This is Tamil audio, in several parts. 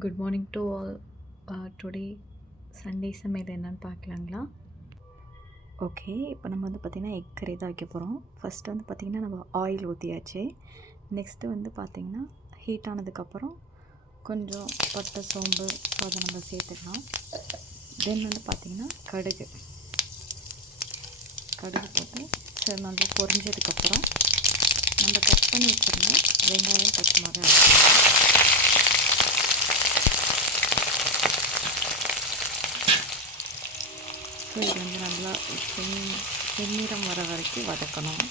Good morning to all. Today Sunday சமையல் என்னன்னு பார்க்கலாங்களா? ஓகே, இப்போ நம்ம வந்து பார்த்திங்கன்னா எக் கறி தான் வைக்க போகிறோம். ஃபஸ்ட்டு வந்து பார்த்திங்கன்னா நம்ம ஆயில் ஊற்றியாச்சு. நெக்ஸ்ட்டு வந்து பார்த்திங்கன்னா ஹீட் ஆனதுக்கப்புறம் கொஞ்சம் பட்டை சோம்பு அதை நம்ம சேர்த்துக்கலாம். தென் வந்து பார்த்திங்கன்னா கடுகு போட்டு சரி நல்லா பொரிஞ்சதுக்கப்புறம் நம்ம கட் பண்ணி வச்சுருந்த வெங்காயம் பச்சை மிளகாய் ஸோ இது வந்து நல்லா செந்நிறம் வர வரைக்கும் வதக்கணும்.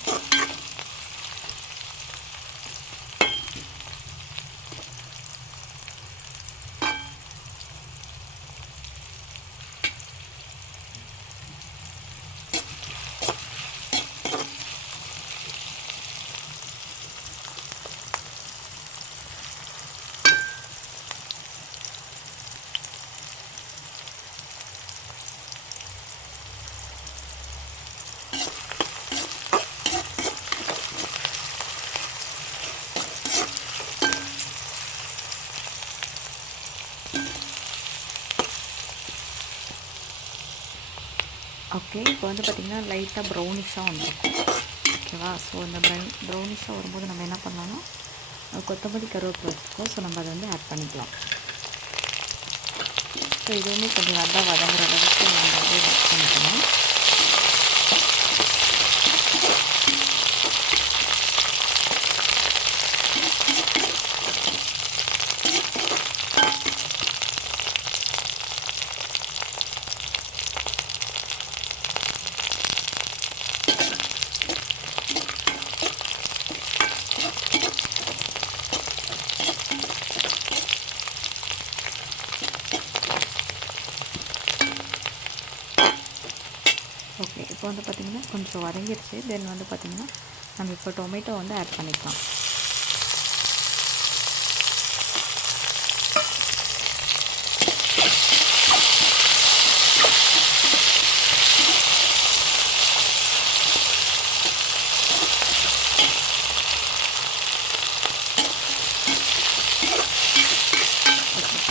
ஓகே, இப்போ வந்து பார்த்திங்கன்னா லைட்டாக ப்ரௌனிஷாக வந்துருக்கும். ஓகேவா? ஸோ அந்த ப்ரௌனிஷாக வரும்போது நம்ம என்ன பண்ணலாம்னா கொத்தமல்லி கருவேப்பிலை வச்சுருக்கோம். ஸோ நம்ம அதை வந்து ஆட் பண்ணிக்கலாம். ஸோ இதுவுமே கொஞ்சம் நல்லா வதங்குற அளவுக்கு நம்ம வந்து ஆட் பண்ணிக்கலாம். ஓகே, இப்போ வந்து பார்த்திங்கன்னா கொஞ்சம் வதங்கிடுச்சு. தென் வந்து பார்த்திங்கன்னா நம்ம இப்போ டொமேட்டோ வந்து ஆட் பண்ணிக்கலாம்.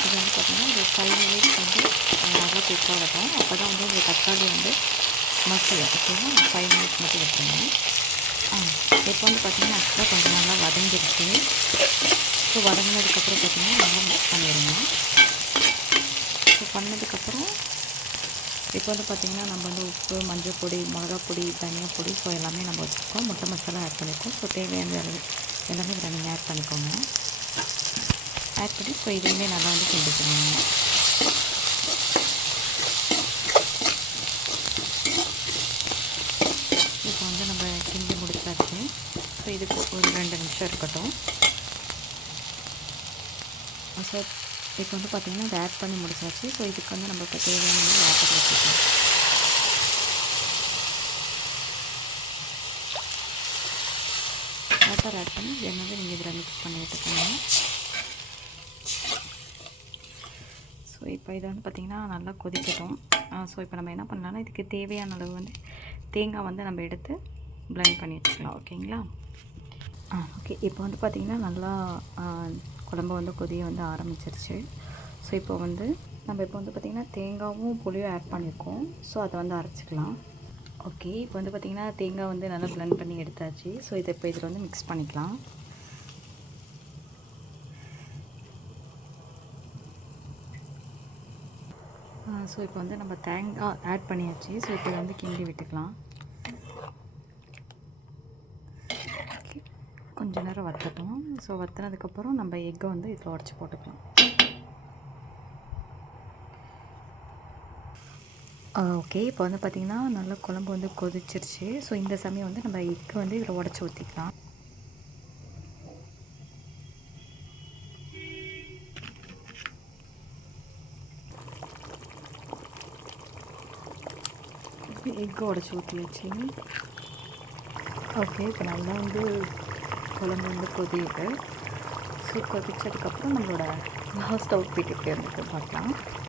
இது வந்து பார்த்திங்கன்னா ஒரு 5 மினிட்ஸ் வந்து நல்லா குக் ஆகட்டும். அப்போ தான் வந்து இந்த தக்காளி வந்து மசியும். ஓகேவா? 5 மினிட்ஸ் மட்டும் விட்டுருங்க. இப்போ வந்து பார்த்திங்கன்னா ஆக்சுவலாக கொஞ்சம் நல்லா வதங்கிடுச்சு. ஸோ வதங்கினதுக்கப்புறம் பார்த்திங்கன்னா நல்லா மிக்ஸ் பண்ணிடுங்க. ஸோ பண்ணதுக்கப்புறம் இப்போ வந்து பார்த்திங்கன்னா நம்ம வந்து உப்பு, மஞ்சள் பொடி, மிளகாப் பொடி, தனியா பொடி ஸோ எல்லாமே நம்ம வச்சுருக்கோம். முட்டை மசாலா ஆட் பண்ணியிருக்கோம். ஸோ தேவையான அளவு எல்லாமே இதில் நீங்கள் ஆட் பண்ணிக்கோங்க. ஆட் பண்ணி ஸோ இதையுமே நல்லா வந்து கிண்டிக்கணும். இப்போ வந்து நம்ம கிண்டி முடிச்சாச்சு. ஸோ இதுக்கு ஒரு 2 நிமிஷம் இருக்கட்டும். ஸோ இப்போ வந்து பார்த்திங்கன்னா இதை ஆட் பண்ணி முடிச்சாச்சு. ஸோ இதுக்கு வந்து நம்ம இப்போ தேவையான வாட்டர் வச்சுக்கலாம். வாட்டர் ஆட் பண்ணி என்னவே நீங்கள் இதில் மிக்ஸ் பண்ணி விட்டுக்கோங்க. ஸோ இப்போ இதை வந்து பார்த்திங்கன்னா நல்லா கொதிக்கட்டும். ஸோ இப்போ நம்ம என்ன பண்ணலாம்னா இதுக்கு தேவையான அளவு வந்து தேங்காய் வந்து நம்ம எடுத்து பிளெண்ட் பண்ணி வச்சுக்கலாம். ஓகேங்களா? ஓகே, இப்போ வந்து பார்த்திங்கன்னா நல்லா குழம்பு வந்து கொதிய வந்து ஆரம்பிச்சிருச்சு. ஸோ இப்போ வந்து நம்ம இப்போ வந்து பார்த்திங்கன்னா தேங்காயும் புளியும் ஆட் பண்ணியிருக்கோம். ஸோ அதை வந்து அரைச்சிக்கலாம். ஓகே, இப்போ வந்து பார்த்திங்கன்னா தேங்காய் வந்து நல்லா பிளெண்ட் பண்ணி எடுத்தாச்சு. ஸோ இதை இப்போ இதில் வந்து மிக்ஸ் பண்ணிக்கலாம். ஸோ இப்போ வந்து நம்ம தேங்காய் ஆட் பண்ணியாச்சு. ஸோ இப்போ இதை வந்து கிண்டி விட்டுக்கலாம். கொஞ்ச நேரம் வற்றட்டும். ஸோ வற்றினதுக்கப்புறம் நம்ம எக்கை வந்து இதில் உடச்சி போட்டுக்கலாம். ஓகே, இப்போ வந்து பார்த்திங்கன்னா நல்லா குழம்பு வந்து கொதிச்சிருச்சு. ஸோ இந்த சமயம் வந்து நம்ம எக்கை வந்து இதில் உடச்சி ஊற்றிக்கலாம். எக்கு உடச்சி ஊற்றியாச்சு. ஓகே, இப்போ நல்லா வந்து குழம்பு வந்து கொதியுது. ஸோ கொதிச்சதுக்கப்புறம் நம்மளோட லாஸ்ட் அவுட்ஃபிட் எப்படி இருந்துட்டு பார்க்கலாம்.